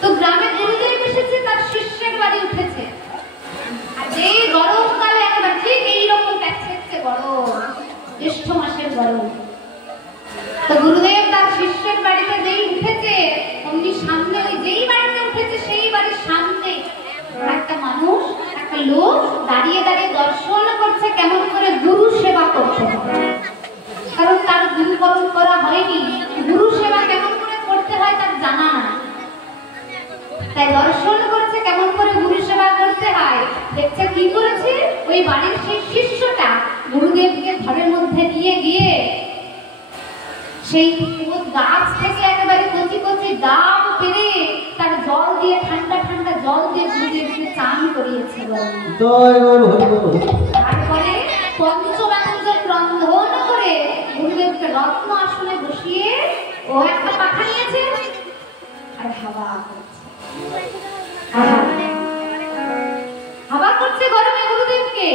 তো গ্রামে গুরুদেব এসেছে, তার শিষ্যের বাড়ি উঠেছে। আর এই গরমকালে একেবারে ঠিক এইরকম প্যাচেচ্ছে গরম, জ্যৈষ্ঠ মাসের গরম। তো গুরুদেব তার শিষ্যের বাড়িতে যেই উঠেছে, অমনি সামনে ওই যেই বাড়িতে উঠেছে সেই বাড়ির সামনে একটা মানুষ, একটা লোক দাঁড়িয়ে দাঁড়িয়ে দর্শন করছে কেমন করে গুরু সেবা করতে হবে। কারণ তার গুরুকরণ করা হয়নি, গুরু সেবা কেমন করে করতে হয় তার জানা না। তাই দর্শন করছে কেমন করে গুরু সেবা করতে হয়। দেখছে কি করেছে, ওই বাড়ির সেই শিষ্যটা গুরুদেবকে ঘরের মধ্যে নিয়ে গিয়ে সেই গাছ থেকে একেবারে কচি কচি ডাব পেরে তার জল দিয়ে, ঠান্ডা ঠান্ডা জল দিয়ে গুরুদেবকে চান করিয়েছে। তারপরে পঞ্চব্যঞ্জন রন্ধন করে গুরুদেবকে রত্ন আসনে বসিয়ে ও একটা পাখা নিয়েছে আর হাওয়া করছে, হাওয়া করছে গরমে গুরুদেবকে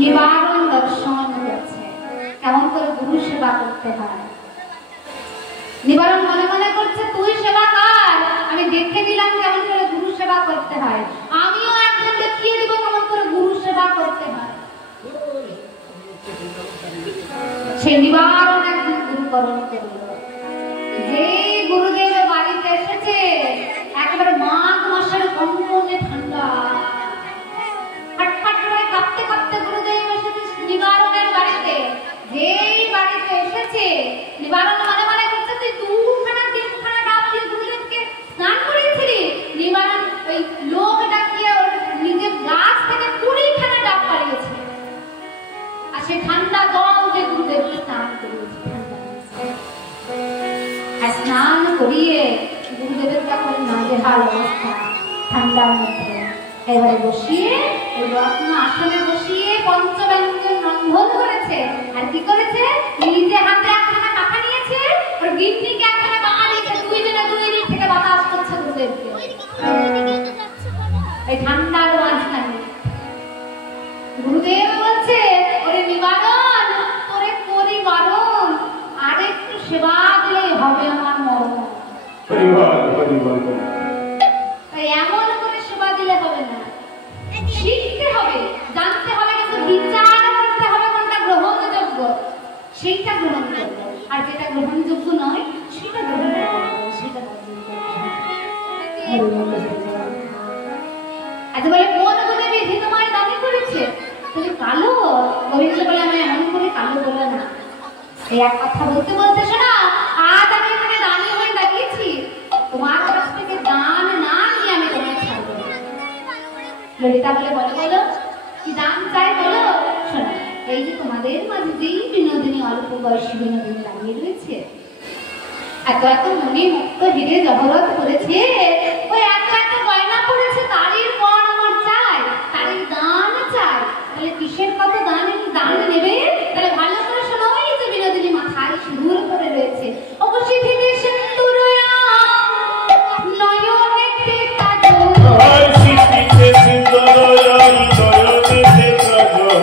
নিবারণ দর্শন করছে কেমন করে গুরু সেবা করতে হয়। নিবারণ মনে মনে করছে তুই সেবা কর, আমি দেখে দিলাম কেমন করে গুরু সেবা করতে হয়, আমিও একদম দেখিয়ে দিব কেমন করে গুরু সেবা করতে হয়। সে নিবারণ একদিন গুরুকরণ করল। যে গুরুদেবের বাড়িতে এসেছে একেবারে মাঘ মাসের কনকনে ঠান্ডা, হাটফাট করে কাঁপতে কাঁপতে গুরুদেব এসেছে নিবারণের বাড়িতে। যেই বাড়িতে এসেছে নিবারণ মনে মনে করছে তুই দুখানা তিনখানা ডাব দিয়ে গুরুদেবকে স্নান করিয়েছিলি। নিবারণ ওই লোক ডাকিয়ে ওর নিজের গাছ থেকে 20খানা ডাব পাড়িয়েছে আর সে ঠান্ডা জল দিয়ে গুরুদেবকে স্নান করিয়েছে। স্নান করিয়ে গুরুদেবের তখন নাজেহাল অবস্থা ঠান্ডার মধ্যে এবারে বসিয়ে ওই রত্ন আসনে বসিয়ে পঞ্চব্যঞ্জন রন্ধন করেছে। আর কি করেছে, নিজে হাতে একখানা পাখা নিয়েছে, ওর গিন্নিকে একখানা পাখা দিয়েছে, দুই দিক থেকে বাতাস করছে গুরুদেবকে এই ঠান্ডার মাঝখানে। গুরুদেব বলছে ওরে নিবারণ, তোরে করি বারণ, আর একটু সেবা দিলেই হবে আমার মরণ। তাই এমন করে সেবা দিলে হবে না, শিখতে হবে, জানতে হবে, কিন্তু বিচার করতে হবে কোনটা গ্রহণযোগ্য সেইটা গ্রহণ করবো, আর যেটা গ্রহণযোগ্য নয় সেটা গ্রহণ করবো, সেটা আচ্ছা বলে কোন গুণে বিধি তোমায় দাবি করেছে, তুমি কালো? গোবিন্দ বলে আমি এমন করে কালো বলে না। এই এক কথা বলতে বলতে শোনা, আজ আমি এখানে দামি হয়ে দাঁড়িয়েছি, তোমার কাছ থেকে দান না নিয়ে আমি তোমায় ছাড়বো না। ললিতা বলে বলো বলো কি দান চাই বলো। শোনা, এই যে তোমাদের মাঝে যেই বিনোদিনী, অল্প বয়সী বিনোদিনী দাঁড়িয়ে রয়েছে, এত এত মনে মুক্ত হিরে জহরত করেছে, ওই এত এত গয়না পড়েছে, তারই পর আমার চাই, তারই দান চাই। তাহলে কিসের কত দান নেবে? তাহলে ভালো করে শোনো, এই যে বিনোদিনী মাথায় সিঁদুর করে রয়েছে, অবশ্যই থেকে সিঁদুর নয়নেতে কাজল, সিঁথিতে সিঁদুর নয়নেতে কাজল,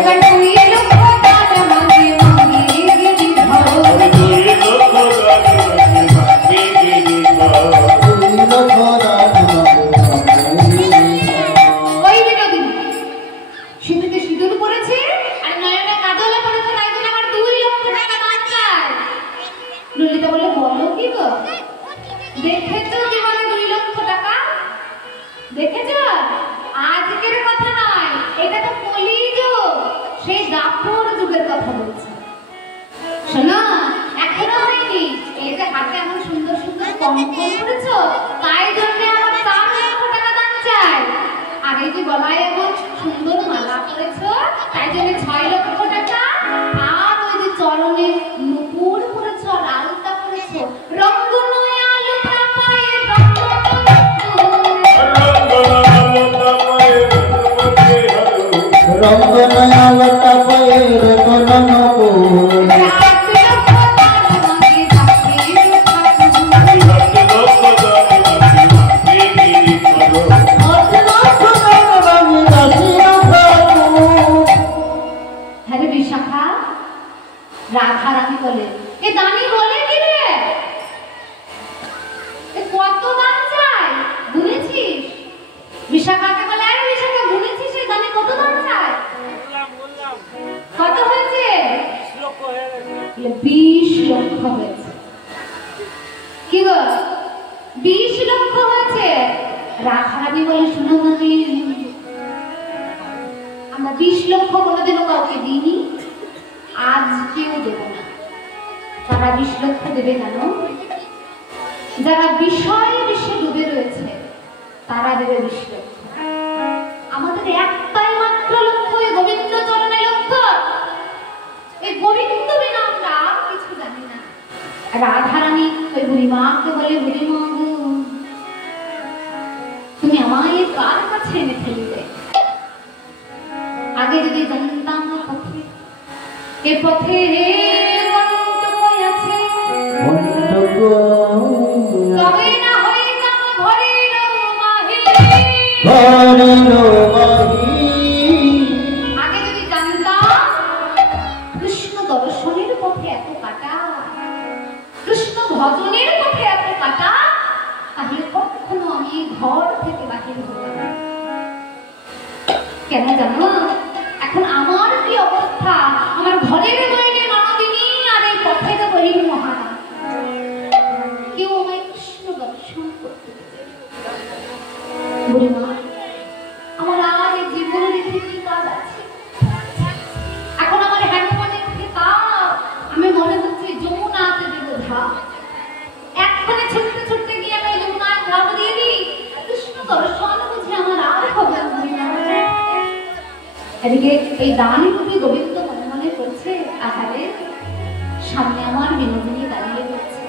এবার তুই লক্ষ্য দান মাঝে মাঝে গিরি ধর, তুই লক্ষ্য দান মাঝে গিরি ধর। ওই বিনোদিনী সিঁথিতে সিঁদুর পড়েছে আর নয়নে কাজলে পড়েছে, তাই জন্য আমার 2 লক্ষ টাকা দান চাই। ললিতা বলে বলো কি গো, দেখেছো জীবনে 2 লক্ষ টাকা? দেখেছো? আজকের কথা নয়, এটা তো কলিযুগ, সেই দাপর যুগের কথা বলছে। শোনো, এখনো হয়নি, এই যে হাতে এমন সুন্দর সুন্দর কঙ্কন করেছো, তাই জন্য আমার 4 লক্ষ টাকা দান চাই। আর এই যে গলায় এমন সুন্দর মালা পরেছো, তাই জন্য 6 লক্ষ টাকা। আর ওই যে চরণে নুপুর পরেছো, আলতা পরেছো, রঙ্গ নয় আলতা পায়ে রঙ্গ রঙ্গনালতা পায়ের গণনপুর রাধা রানী বলে এ দানি বলে কি রে? এ কত দান চাই গুনেছিস? বিশাখাকে বলে আরে বিশাখা গুনেছিস এই দানি কত দান চাই? কত হয়েছে? 20 লক্ষ হয়েছে। কি গো 20 লক্ষ হয়েছে? রাখারানি বলে শুনো দানি আমরা 20 লক্ষ কোনোদিনও কাউকে দিইনি, আজকেও দেব না। তারা 20 লক্ষ দেবে কেন? যারা বিষয়ে বিষে ডুবে রয়েছে তারা দেবে 20 লক্ষ। আমাদের একটাই মাত্র লক্ষ্য, এই গোবিন্দ চরণে লক্ষ্য। এই গোবিন্দ বিনা আমরা আর কিছু জানি না। রাধারানী ওই বুড়িমাকে বলে বুড়িমা গো তুমি আমায় কার কাছে এনে ফেলবে? আগে যদি জানতাম পথে এ পথে আছে তবে না হইতাম ঘরের মাহি। আগে যদি জানতাম কৃষ্ণ দর্শনের পথে এত কাটা, কৃষ্ণ ভজনের পথে এত কাটা, তাহলে কখনো আমি ঘর থেকে বাহির হতাম না। কেন জানো? এখন আমার কি অবস্থা, আমার ঘরের বইনে ননদিনী আর এই পথের বহির মহারাজ কেউ আমায় কৃষ্ণ দর্শন করতে দেবে? বুড়িমা আমার আর এই জীবনে দেখে কি কাজ আছে? এখন আমার হ্যান্ডমনে থেকে তাপ, আমি মনে হচ্ছে যমুনাতে দেব ঝাঁপ। এক্ষণে ছুটতে ছুটতে গিয়ে আমি যমুনায় ঝাঁপ দিয়ে দিই, কৃষ্ণ দর্শন বুঝি আমার আর হবে না। এদিকে এই দানি রূপী গোবিন্দ মনে মনে করছে আহারে সামনে আমার বিনোদিনী দাঁড়িয়ে রয়েছে,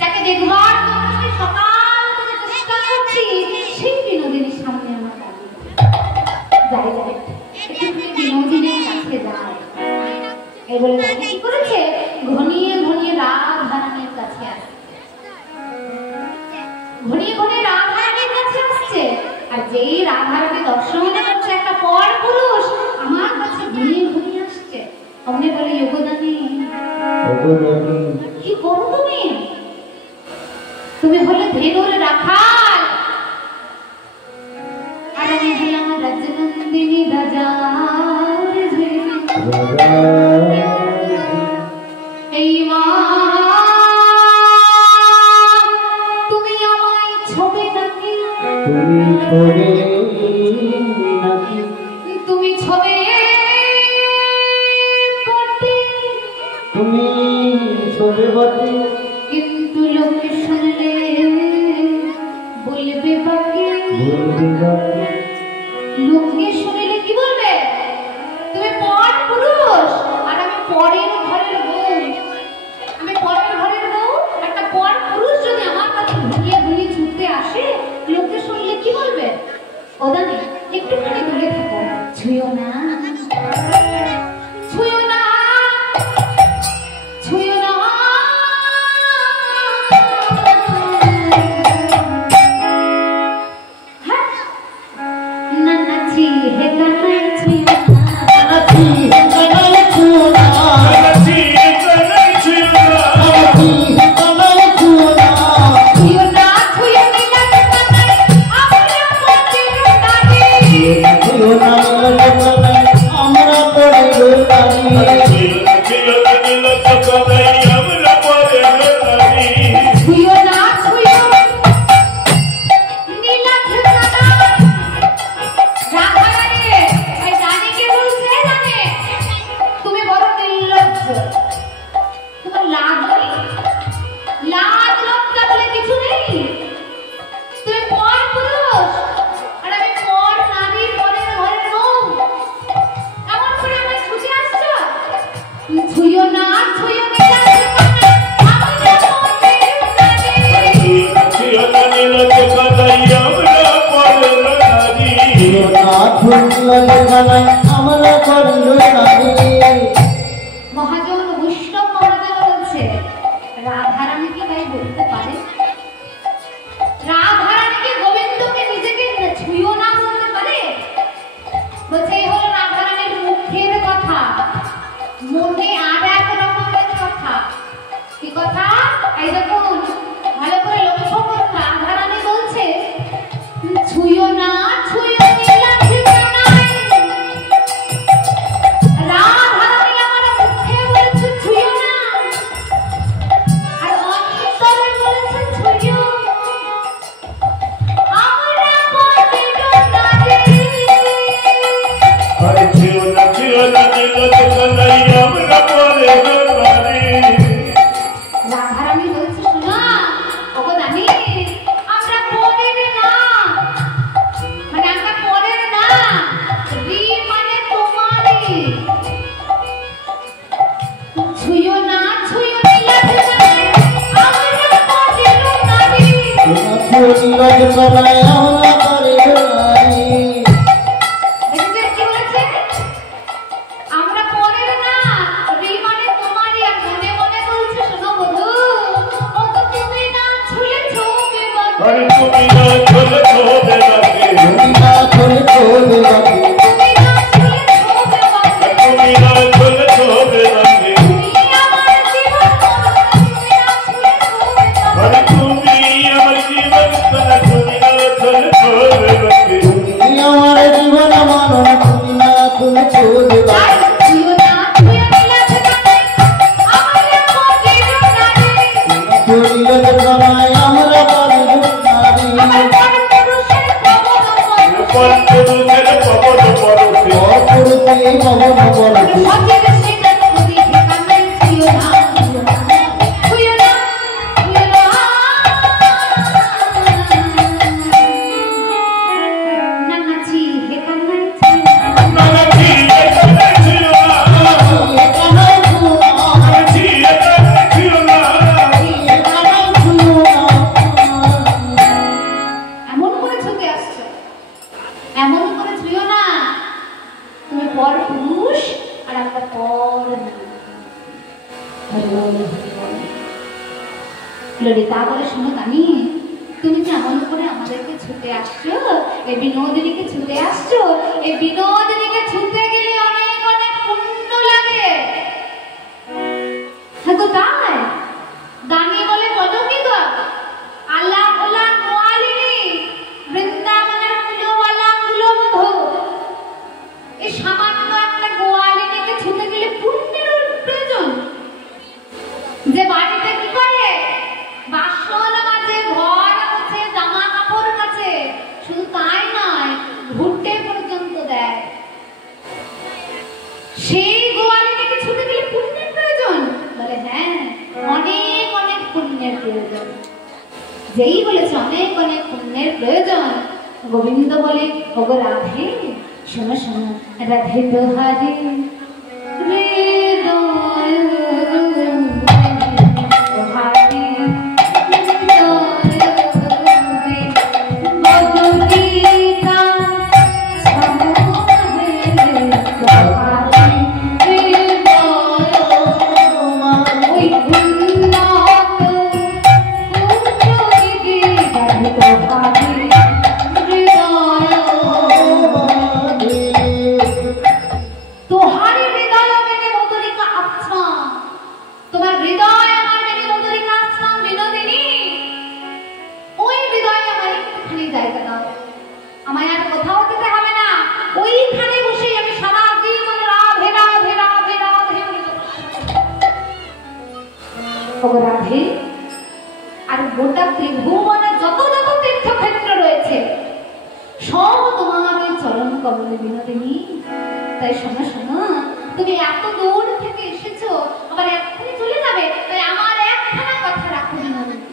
যাকে দেখবার জন্য সেই সকাল থেকে চেষ্টা করছি, সেই বিনোদিনীর সামনে আমার দাঁড়িয়ে যাই যাই একটু বিনোদিনীর কাছে যায়। এই বলে দানি কি করেছে, ঘনিয়ে ঘনিয়ে রাধারানীর কাছে আসছে, ঘনিয়ে ঘনিয়ে রাধারানীর কাছে আসছে। আর যেই রাধারানী দর্শন করছে একটা পর পুরুষ আমার কাছে ঘুরিয়ে ঘুরিয়ে আসছে, অমনি বলে যোগদানী কি করো তুমি? তুমি হলে ধেনুর রাখাল আর আমি হলাম রাজনন্দিনী রাজা। এই মা তুমি আমায় ছবে নাকি? তুমি ছবে বটে, তুমি ছবে বটে, কিন্তু লোকে শুনলে বলবে বাকি। লোকে শুনলে কি বলবে? তুমি পর পুরুষ আর আমি পরের ঘরের বউ। আমি পরের ঘরের বউ, একটা পর পুরুষ যদি আমার কাছে ঘুরিয়ে ঘুরিয়ে ছুটতে আসে, লোকে শুনলে কি বলবে? ওদানি একটুখানি দূরে থাকো, ছুঁয়ো না, ছুঁয়ো না, ছুঁয়ো না। হ্যাঁ না নাচি হে কানাই ছুঁয়ো না, নাচি কানাই ছুঁয়ো না, নাচি কানাই ছুঁয়ো না, নাচি কানাই ছুঁয়ো না, ছুঁয়ো না, ছুঁয়ো নীলা কানাই আমরা পড়ির দানি, ছুঁয়ো না নীলা কানাই আমরা পড়ির দানি, ছুঁয়ো না নীলা কানাই আমরা পড়ির দানি, ছুঁয়ো না, ছুঁয়ো নীলা কানাই। রাধারানী এই দানিকে বলছে জানে তুমি বড় নির্লজ্জ, তোমার লাজ নেই? লাজ লজ্জা বলে কিছু নেই? তুমি পর পুরুষ আর আমি পর নারীর পরের ঘরের বউ, এমন করে আমায় ছুটে আসছো? ছুঁয়ো না, ছুঁয়ো নীলা কানাই আমরা পড়ির দানি, ছুঁয়ো না নীলা কানাই আমরা পড়ির দানি, ছুঁয়ো না নীলা কানাই আমরা পড়ির দানি। মহাজন বৈষ্ণব মহারাজ বলছে রাধারানীকে তাই বলতে পারে? রাধারানীকে গোবিন্দকে নিজেকে ছুঁয়ো না বলতে পারে? বলছে এই হলো রাধারানীর মুখের কথা, মনে আর এক রকমের কথা। ছুঁয়ো না ছুঁয়ো নীলাজ তলায় আমরা পড়িল নারী। নীলাজ তলায় আমরা পড়িল নারী। দেখেছেন কি বলেছে? আমরা পরের না, রি মানে তোমারই। আর মনে মনে বলছে শোনো বধূ, ও তো তুমি না ছুলে ছোবে বাকি। আরে তুমি না ছুলে ছোবে বাকি। তুমি না ছুলে ছোবে বাকি। তুমি না ছুলে ছোবে বাকি। তুমি না ছুলে ছোবে বাকি। তুমি আমার জীবন তুমি না ছুলে ছোবে বাকি। আরে তুমি আমার জীবন তুমি না ছুলে ছোবে বাকি। তুমি আমার জীবন মানো তুমি না ছুলে ছোবে বাকি। ছুঁয়ো না ছুঁয়ো নীলাজ তলায় আমরা পড়িল নারী। নীলাজ তলায় আমরা পড়িল নারী। আমার পরপুরুষের প্রবল পরশ। পরপুরুষের প্রবল পরশে। পরপুরুষে প্রবল পরশে। সজীব সিনার নদী ঠিকানায় ছুঁয়ো না ছুঁয়ো না ছুঁয়ো না ছুঁয়ো না। নানাজি ঠিকানায় ছুঁয়ো না। নানাজি এখানে ছিল না। এখানে ছিল না। নানাজি এখানে ছিল না। এখানে ছিল না। এমন করে ছুঁতে আসছো, এমন করে ছুঁয়ো না। তুমি পর পুরুষ আর আমরা পর ললিতা বলে শোনো আমি, তুমি যেমন করে আমাদেরকে ছুটে আসছো, এই বিনোদিনীকে ছুটে আসছো, এই বিনোদিনীকে ছুটে গেলে অনেক অনেক পুণ্য লাগে। হ্যাঁ তো তাই দাঁড়িয়ে বলে বলো কি গো, আল্লাহ বলা গোয়ালিনী বৃন্দাবনের কুলোওয়ালা কুলবধূ, এই সামান্য একটা গোয়ালিনীকে ছুটে গেলে পুণ্যের প্রয়োজন। যে বাড়িতে কি করে বাসন মাজে, ঘর মুছে, জামা কাপড় কাচে, শুধু তাই নয় ঘুরতে পর্যন্ত দেয়, সেই গোয়ালিনীকে ছুটে গেলে পুণ্যের প্রয়োজন। বলে হ্যাঁ অনেক অনেক পুণ্যের প্রয়োজন। যেই বলেছে অনেক অনেক পুণ্যের প্রয়োজন, গোবিন্দ বলে ওগো রাধে শোনো শোনো, রাধে দোহারে হৃদয় দোহারে মধুরিতা সমুদ্রে দোহারে হৃদয় ওই উন্নত কুঞ্জগিরি রাধে দোহারে হৃদয়। তোহারি হৃদয় মেনে মধুরিকা আশ্রম, তোমার হৃদয় আমার মেনে মধুরিকা আশ্রম বিনোদিনী, ওই হৃদয়ে আমার একটুখানি জায়গা দাও। আমায় আর কোথাও যেতে হবে না, ওইখানে বসেই আমি সারা জীবন রাধে রাধে রাধে রাধে বলে ওগো রাধে। আর গোটা ত্রিভুবনে যত যত তীর্থক্ষেত্র রয়েছে সব তোমার ওই চরণ কমলে বিনোদিনী। তাই শোনো শোনো, তুমি এত দূর থেকে এসেছো, আবার এক্ষুনি চলে যাবে, তাই আমার একখানা কথা রাখো বিনোদিনী।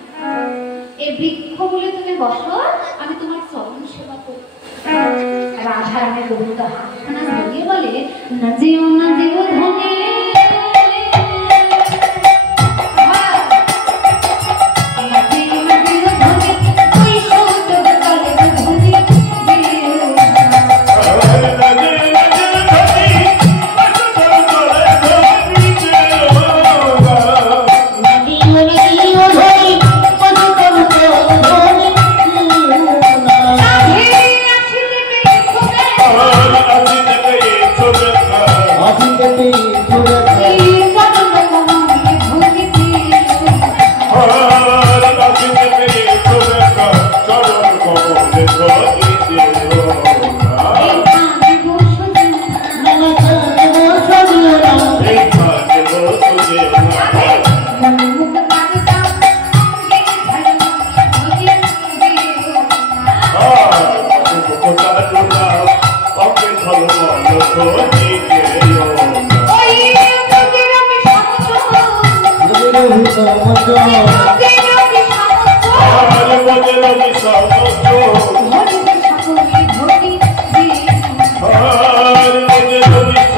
এই বৃক্ষ বলে তুমি বসো, আমি তোমার চরণ সেবা করব। রাধা রানী গোবিন্দ হাতখানা ধরিয়ে বলে না যেও ধনে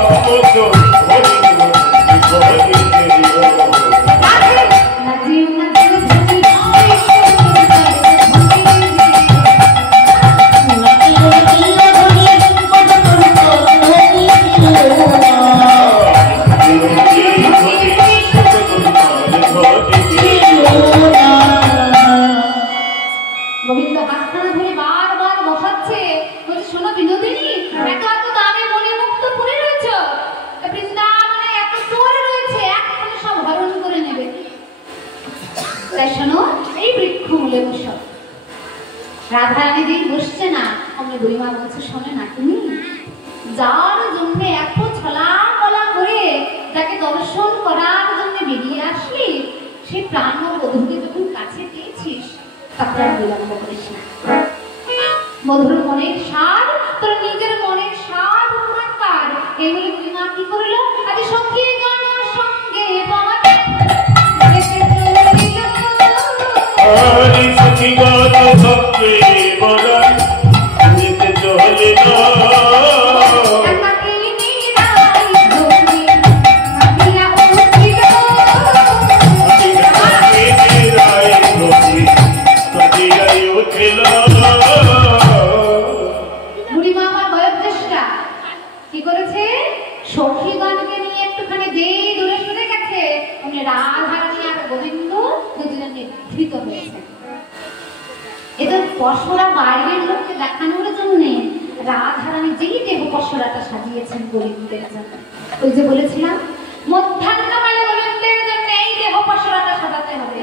Oh তাই শোনো, এই বৃক্ষ মূলে বসো। রাধারানী দিন বসছে না, অমনি বুড়িমা বলছে, শোনে না তুমি, যার জন্য এত ছলা বলা করে যাকে দর্শন করার জন্য বেরিয়ে আসলি, সে প্রাণ বধূকে যখন কাছে পেয়েছিস, তারপর আর বিলম্ব করিস না। মধুর মনের স্বাদ, তোর নিজের মনের স্বাদ কার। এই বলে বুড়িমা কি করলো, আজ সখী গান সঙ্গে সখী গান সঙ্গে বরণ যেতে চলে না। বুড়িমা আমার বয়োজ্যেষ্ঠা কি করেছে, সখীগণকে নিয়ে একটুখানি দূরে সরে গেছে। উনি রাধারানী আর গোবিন্দ দুজনে ধৃত হয়েছে। এদের পশরা বাইরের লোককে দেখানোর জন্য রাধারানী যেই দেহ পশরাটা সাজিয়েছেন গোবিন্দের জন্য। ওই যে বলেছিলাম মধ্যাহ্নকালে গোবিন্দের জন্য এই দেহ পশরাটা সাজাতে হবে,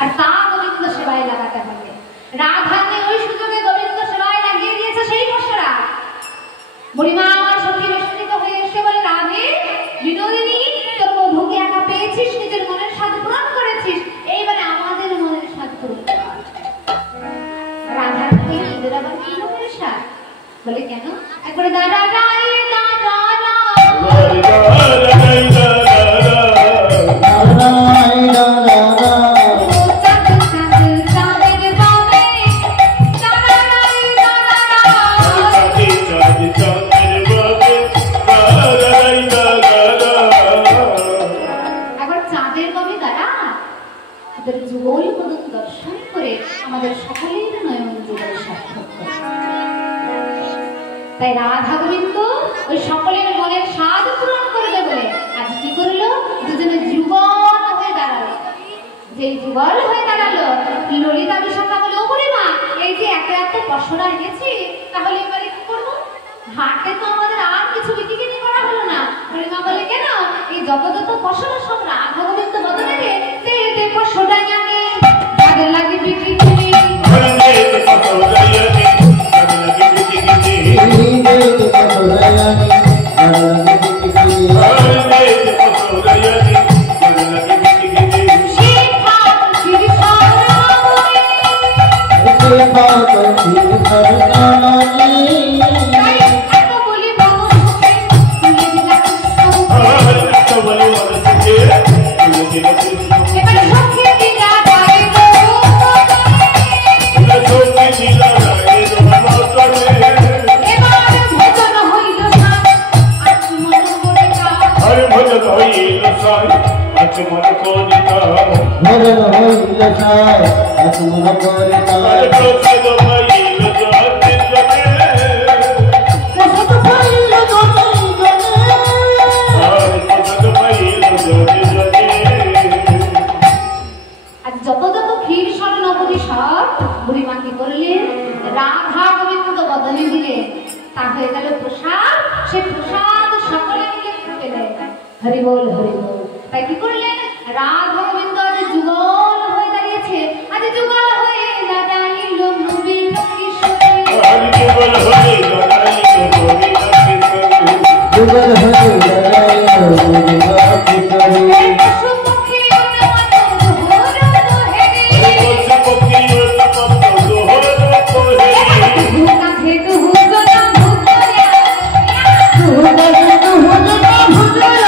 আর তা গোবিন্দ সেবায় লাগাতে হবে। রাধারানী ওই সুযোগে গোবিন্দ সেবায় লাগিয়ে দিয়েছে সেই পশরা। বুড়িমা আমার সখী বেষ্টনীত হয়ে এসে বলে, রাধে বিনোদিনী, তোর বধূকে একা পেয়েছিস, নিজের মনের স্বাদ পূরণ করেছিস, এইবারে আমাদের মনের স্বাদ পূরণ কর। রাধারানী নিজের আবার কি মনের স্বাদ বলে, কেন? একবারে দাদা রাই দাদা দর্শন করে আমাদের সকলের নয়ন জীবন সার্থক করে। তাই রাধা গোবিন্দ ওই সকলের মনের স্বাদ পূরণ করবে বলে আজ কি করলো, দুজনে যুগল হয়ে দাঁড়ালো। যে যুগল হয়ে দাঁড়ালো, ললিতা বিশাখা বলে, ও বুড়িমা, এই যে এত এত পশরা এনেছি, তাহলে এবারে কি করবো? হাটে তো আমাদের আর কিছু বিক্রি করা হলো না। বুড়িমা বলে, কেন? এই যত যত পশরা সব রাধা গোবিন্দ বদলে দে পশরা জানে তাদের লাগে বিক্রি করি। হরি বল হরি বল। তাই কি করলেন, রাধা গোবিন্দ আজ যুগল হয়ে দাঁড়িয়েছে। আজ যুগল হয়ে দাঁড়াইল নবীন কিশোরী, যুগল হয়ে দাঁড়াইল নবীন কিশোরী, যুগল হয়ে দাঁড়াইল নবীন কিশোরী। পশুপক্ষী অনমন দোহর দোহেরে, পশুপক্ষী অনমন দোহর দোহেরে, কাঁধে দুহু জনা ভুতয়া, দুহু জনা ভুতয়া,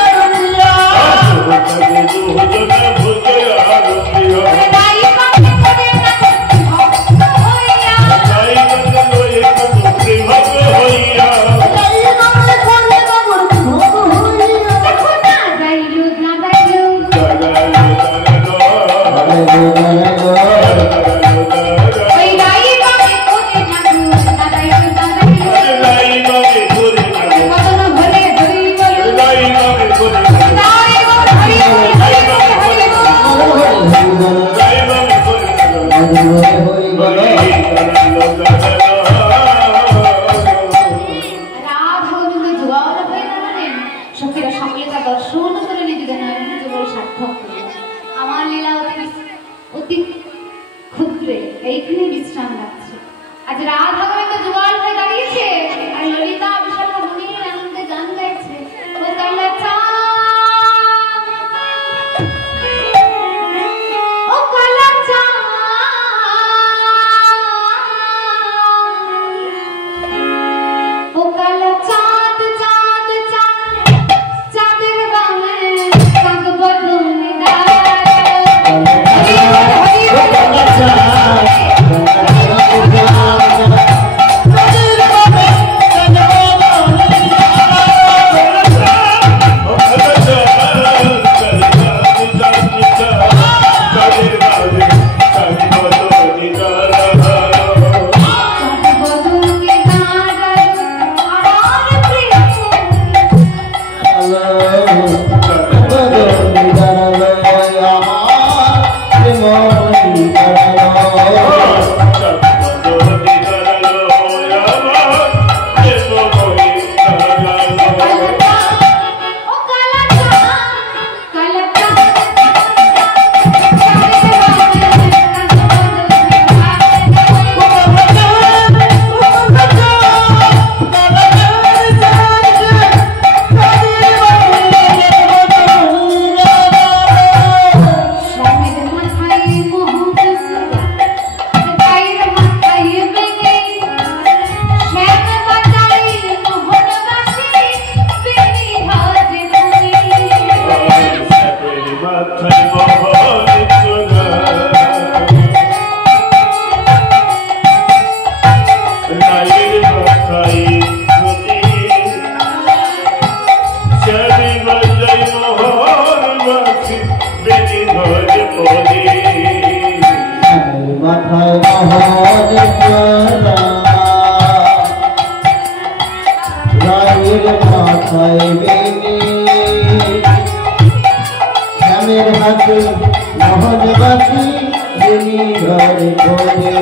মোহন রায়ের মাথায় বেনি শ্যামের হাতে মোহনবাসী বেনি ঘরে ঘরে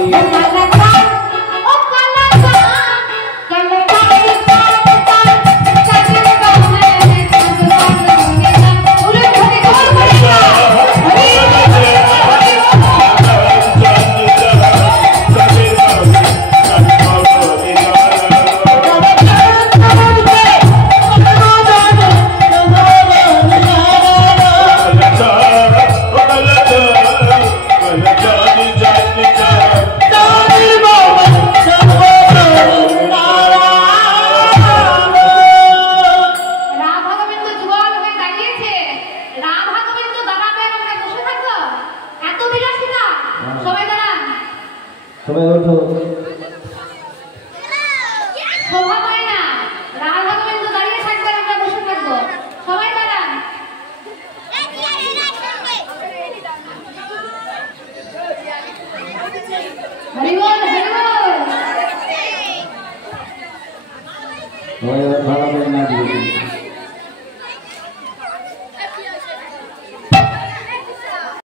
সবাই ওঠো শোভা পায় না রাধা গোবিন্দ দাঁড়িয়ে থাকবে আমরা বসে থাকবো সবাই দাঁড়ান হরি বল হরি বল